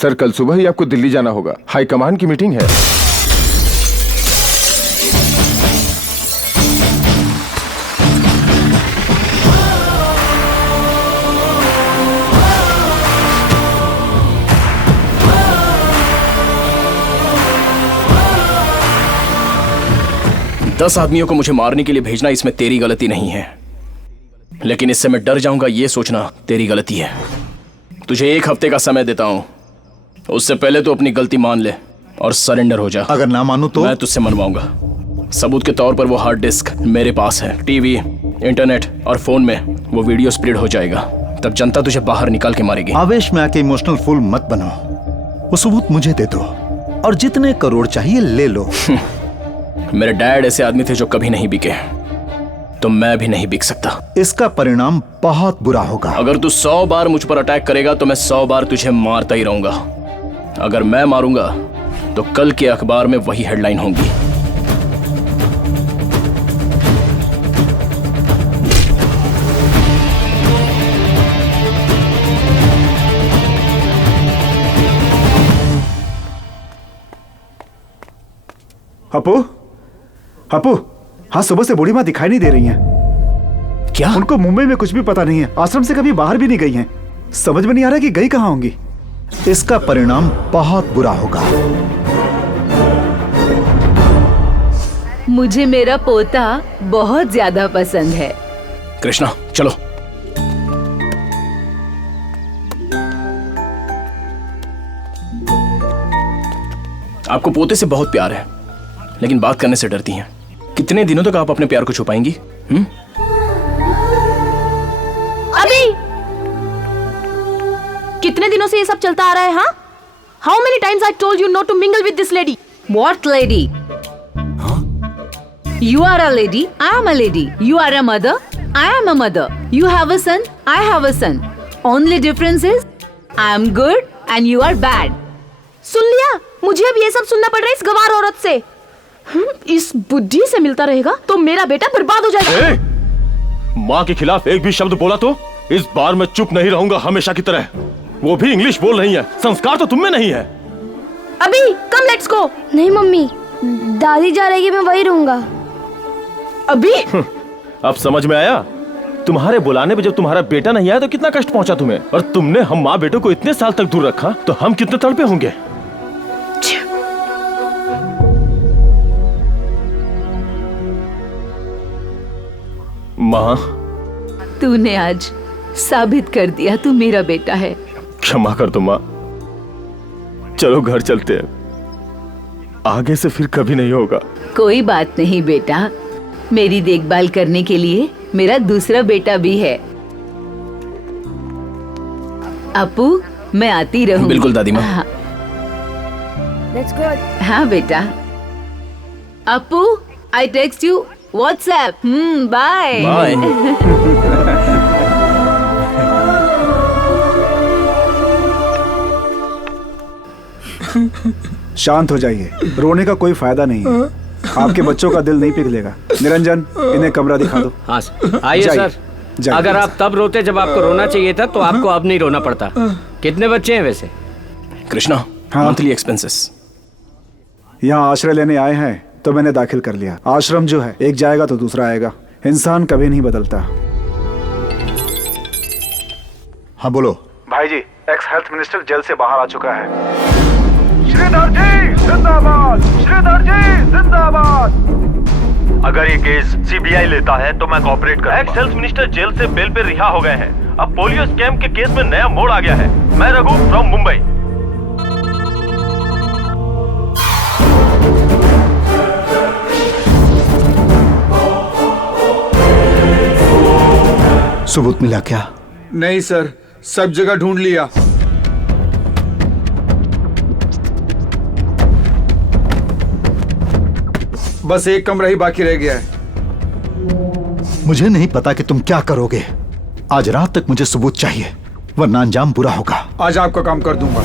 Sir कल सुबह ही आपको दिल्ली जाना होगा, हाईकमान की मीटिंग है। दस आदमियों को मुझे मारने के लिए भेजना इसमें तेरी गलती नहीं है, लेकिन इससे मैं डर जाऊंगा ये सोचना तेरी गलती है। तुझे 1 हफ्ते का समय देता हूं, उससे पहले तो अपनी गलती मान ले और सरेंडर हो जा। अगर ना मानूं तो? मैं तुझसे मनवाऊंगा। सबूत के तौर पर वो हार्ड डिस्क मेरे पास है, टीवी, इंटरनेट और फोन में वो वीडियो स्प्रेड हो जाएगा। तब जनता तुझे बाहर निकाल के मारेगी। आवेश में आके इमोशनल फूल मत बनो। वो सबूत मुझे दे दो और जितने करोड़ चाहिए ले लो। मेरे डैड ऐसे आदमी थे जो कभी नहीं बिके, तो मैं भी नहीं बिक सकता। इसका परिणाम बहुत बुरा होगा। अगर तू 100 बार मुझ पर अटैक करेगा तो मैं 100 बार तुझे मारता ही रहूंगा। अगर मैं मारूंगा तो कल के अखबार में वही हेडलाइन होगी। अपू, अपू, हाँ सुबह से बूढ़ी माँ दिखाई नहीं दे रही हैं। क्या? उनको मुंबई में कुछ भी पता नहीं है, आश्रम से कभी बाहर भी नहीं गई हैं। समझ में नहीं आ रहा कि गई कहाँ होंगी। इसका परिणाम बहुत बुरा होगा। मुझे मेरा पोता बहुत ज्यादा पसंद है। कृष्णा चलो। आपको पोते से बहुत प्यार है, लेकिन बात करने से डरती हैं। कितने दिनों तक आप अपने प्यार को छुपाएंगी? अभी कितने दिनों से ये सब चलता आ रहा है? हाँ, how many times I told you not to mingle with this lady? What lady? You are a lady. I am a lady. You are a mother. I am a mother. You have a son. I have a son. Only difference is I am good and you are bad. सुन लिया? मुझे अब ये सब सुनना पड़ रहा है इस गवार औरत से। इस बुद्धि से मिलता रहेगा तो मेरा बेटा बर्बाद हो जाएगा। माँ के खिलाफ एक भी शब्द बोला तो इस बार मैं चुप नहीं रहूंगा हमेशा की तरह। वो भी इंग्लिश बोल रही है, संस्कार तो तुम में नहीं है। अभी कम, लेट्स गो। नहीं मम्मी, दादी जा रही है, मैं वही रहूंगा। अभी अब समझ में आया? तुम्हारे बुलाने पे जब तुम्हारा बेटा नहीं आया तो कितना कष्ट पहुंचा तुम्हें, और तुमने हम माँ बेटों को इतने साल तक दूर रखा तो हम कितने तड़पे होंगे। माँ, तूने आज साबित कर दिया तू मेरा बेटा है। क्षमा कर दो माँ। चलो घर चलते हैं, आगे से फिर कभी नहीं होगा। कोई बात नहीं बेटा, मेरी देखभाल करने के लिए मेरा दूसरा बेटा भी है। अपू, मैं आती रहूं। बिल्कुल दादी माँ। हाँ, लेट्स गो। हाँ बेटा। Apu, I text you WhatsApp. Bye bye. शांत हो जाइए, रोने का कोई फायदा नहीं है। आपके बच्चों का दिल नहीं पिघलेगा। निरंजन, इन्हें कमरा दिखा दो। हाँ आइए सर। अगर आप तब रोते जब आपको रोना चाहिए था तो आपको अब नहीं रोना पड़ता। कितने बच्चे हैं वैसे? Krishna, monthly expenses. यहाँ आश्रय लेने आए हैं तो मैंने दाखिल कर लिया। आश्रम जो है, एक जाएगा तो दूसरा आएगा। इंसान कभी नहीं बदलता। हाँ बोलो। भाई जी, एक्स हेल्थ मिनिस्टर जेल से बाहर आ चुका है। श्रीधर जी जिंदाबाद, श्रीधर जी जिंदाबाद। अगर ये केस सीबीआई लेता है तो मैं कोऑपरेट करूंगा। एक्स हेल्थ मिनिस्टर जेल से बेल पे रिहा हो गए हैं। अब पोलियो स्कैम के केस में नया मोड़ आ गया है। मैं रघु फ्रॉम मुंबई। सबूत मिला क्या? नहीं सर, सब जगह ढूंढ लिया। बस एक कमरा ही बाकी रह गया है। मुझे नहीं पता कि तुम क्या करोगे। आज रात तक मुझे सबूत चाहिए, वरना अंजाम बुरा होगा। आज आपका काम कर दूंगा।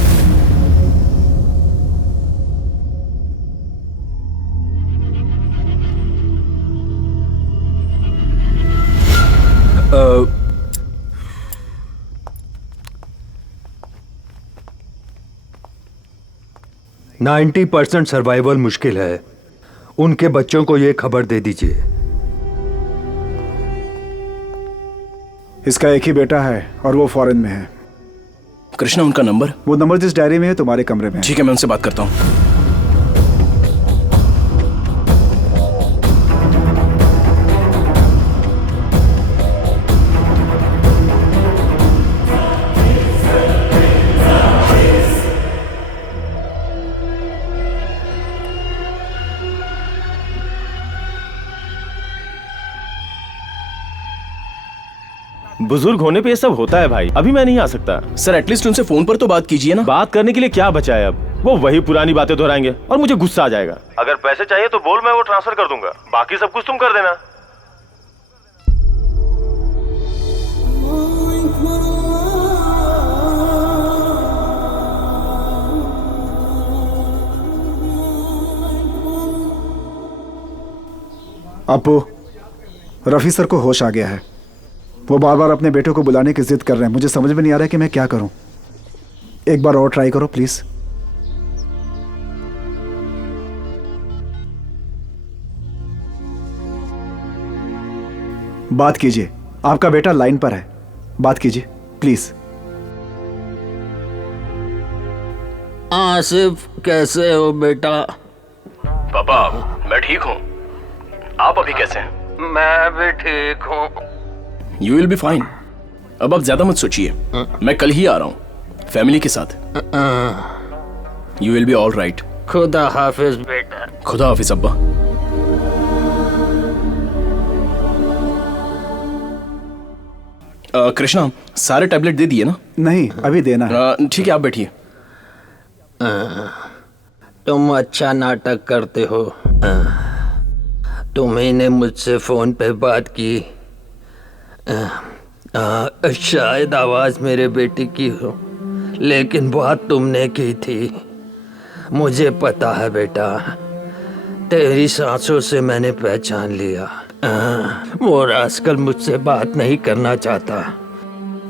90% सर्वाइवल मुश्किल है। उनके बच्चों को ये खबर दे दीजिए। इसका एक ही बेटा है और वो फॉरेन में है। कृष्णा, उनका नंबर? वो नंबर जिस डायरी में है तुम्हारे कमरे में है। ठीक है, मैं उनसे बात करता हूँ। बुजुर्ग होने पे ये सब होता है भाई। अभी मैं नहीं आ सकता। सर, एटलीस्ट उनसे फोन पर तो बात कीजिए ना। बात करने के लिए क्या बचा है अब? वो वही पुरानी बातें दोहराएंगे और मुझे गुस्सा आ जाएगा। अगर पैसे चाहिए तो बोल, मैं वो ट्रांसफर कर दूंगा। बाकी सब कुछ तुम कर देना। अपू, रफी सर को होश आ गया है। वो बार बार अपने बेटे को बुलाने की जिद कर रहे हैं। मुझे समझ में नहीं आ रहा है कि मैं क्या करूं। एक बार और ट्राई करो प्लीज। बात कीजिए, आपका बेटा लाइन पर है। बात कीजिए प्लीज। आसिफ, कैसे हो बेटा? पापा, मैं ठीक हूँ। आप अभी कैसे हैं? मैं भी ठीक हूँ। You will be fine. अब आप ज्यादा मत सोचिए। मैं कल ही आ रहा हूँ फैमिली के साथ। You will be all right. खुदा हाफिज बेटा। खुदा हाफिज अब्बा। कृष्णा, सारे टैबलेट दे दिए ना? नहीं, अभी देना है। ठीक है, आप बैठिए। तुम अच्छा नाटक करते हो। तुम्ही ने मुझसे फोन पे बात की। शायद आवाज मेरे बेटे की हो, लेकिन बात तुमने की थी। मुझे पता है बेटा, तेरी सांसों से मैंने पहचान लिया। वो रास्कल मुझसे बात नहीं करना चाहता।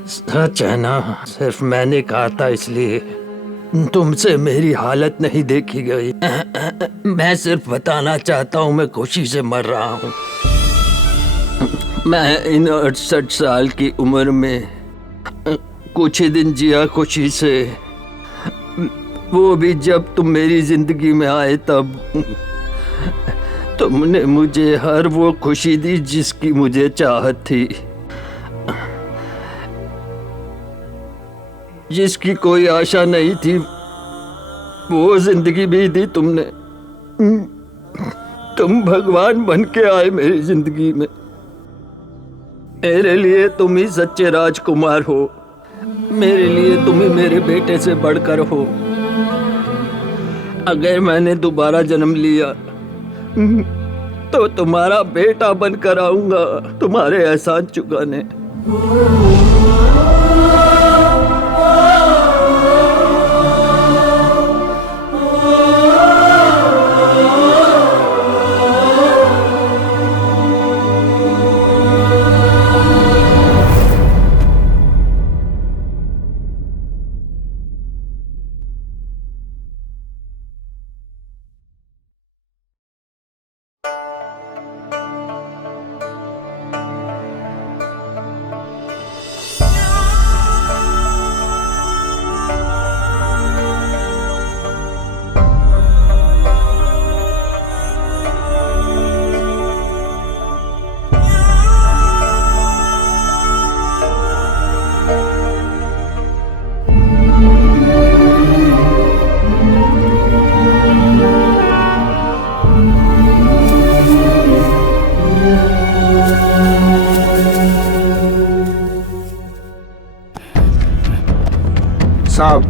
सच है ना? सिर्फ मैंने कहा था इसलिए तुमसे मेरी हालत नहीं देखी गई। मैं सिर्फ बताना चाहता हूँ मैं खुशी से मर रहा हूँ। मैं इन 68 साल की उम्र में कुछ ही दिन जिया खुशी से, वो भी जब तुम मेरी जिंदगी में आए तब। तुमने मुझे हर वो खुशी दी जिसकी मुझे चाहत थी, जिसकी कोई आशा नहीं थी। वो जिंदगी भी दी तुमने। तुम भगवान बन के आए मेरी जिंदगी में। मेरे लिए तुम ही सच्चे राजकुमार हो। मेरे लिए तुम ही मेरे बेटे से बढ़कर हो। अगर मैंने दोबारा जन्म लिया तो तुम्हारा बेटा बनकर आऊंगा तुम्हारे एहसान चुकाने। साहब,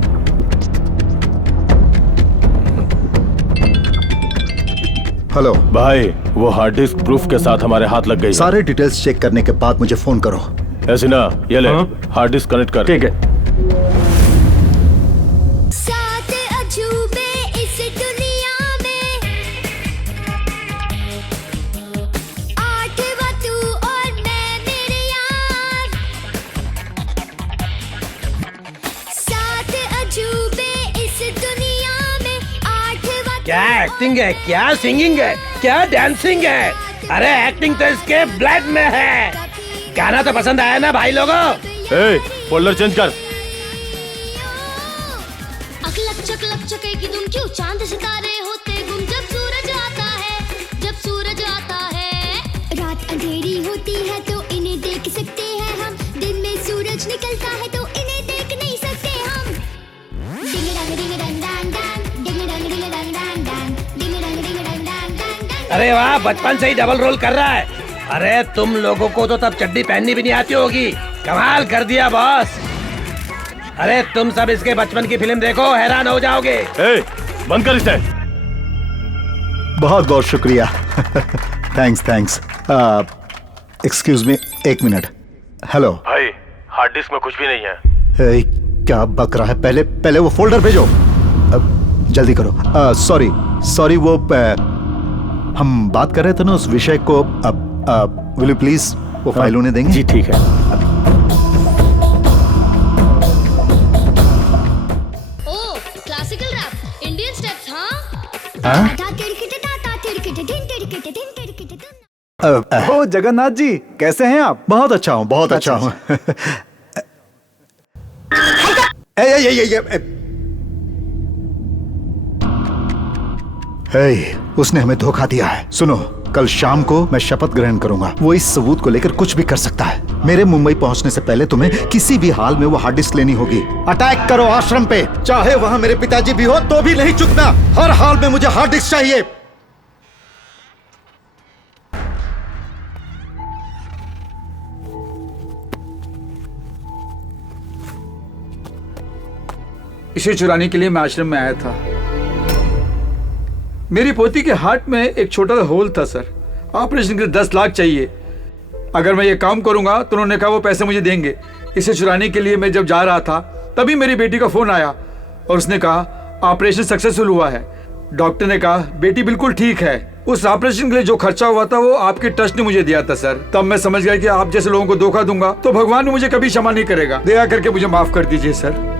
हेलो भाई, वो हार्ड डिस्क प्रूफ के साथ हमारे हाथ लग गई है। सारे डिटेल्स चेक करने के बाद मुझे फोन करो। ऐसे ना, ये ले हार्ड डिस्क कनेक्ट कर। ठीक है। क्या एक्टिंग है, क्या सिंगिंग है, क्या डांसिंग है। अरे एक्टिंग तो इसके ब्लड में है। गाना तो पसंद आया ना भाई लोगों? फोल्डर चेंज कर। अकलक चकलक चकेगी तुम क्यों, चांद सितारे होते गुम जब सूरज आता है, जब सूरज आता है। रात अंधेरी होती है तो इन्हें देख सकते हैं हम, दिन में सूरज निकलता है तो इन्हें देख नहीं सकते हम। डिंग डंग डिंग डंग डंग डंग, डिंग डंग डिंग डंग डंग डंग, डिंग डंग डिंग डंग डंग डंग। अरे वाह, बचपन से ही डबल रोल कर रहा है। अरे तुम लोगों को तो तब चड्डी पहननी भी नहीं आती होगी। कमाल कर दिया बॉस। अरे तुम सब इसके बचपन की फिल्म देखो, हैरान हो जाओगे। बंद कर इसे। बहुत बहुत शुक्रिया। थैंक्स। एक्सक्यूज मी, एक मिनट। हेलो भाई, हार्ड डिस्क में कुछ भी नहीं है। क्या बक रहा है? पहले वो फोल्डर भेजो। जल्दी करो। सॉरी वो हम बात कर रहे थे ना उस विषय को। विल यू प्लीज वो फाइल उन्हें देंगे? जी ठीक है। Classical rap, Indian steps. हाँ, ओ जगन्नाथ जी, कैसे हैं आप? बहुत अच्छा हूँ, बहुत अच्छा हूँ। उसने हमें धोखा दिया है। सुनो, कल शाम को मैं शपथ ग्रहण करूंगा। वो इस सबूत को लेकर कुछ भी कर सकता है। मेरे मुंबई पहुंचने से पहले तुम्हें किसी भी हाल में वो हार्ड डिस्क लेनी होगी। अटैक करो आश्रम पे, चाहे वहां मेरे पिताजी भी हो तो भी नहीं चुकना। हर हाल में मुझे हार्ड डिस्क चाहिए। इसे चुराने के लिए मैं आश्रम में आया था। मेरी पोती के हार्ट में एक छोटा सा होल था सर। ऑपरेशन के लिए 10 लाख चाहिए। अगर मैं ये काम करूंगा तो उन्होंने कहा वो पैसे मुझे देंगे। इसे चुराने के लिए मैं जब जा रहा था तभी मेरी बेटी का फोन आया और उसने कहा ऑपरेशन सक्सेसफुल हुआ है। डॉक्टर ने कहा बेटी बिल्कुल ठीक है। उस ऑपरेशन के लिए जो खर्चा हुआ था वो आपके ट्रस्ट ने मुझे दिया था सर। तब मैं समझ गया कि आप जैसे लोगों को धोखा दूंगा तो भगवान मुझे कभी क्षमा नहीं करेगा। दया करके मुझे माफ कर दीजिए सर।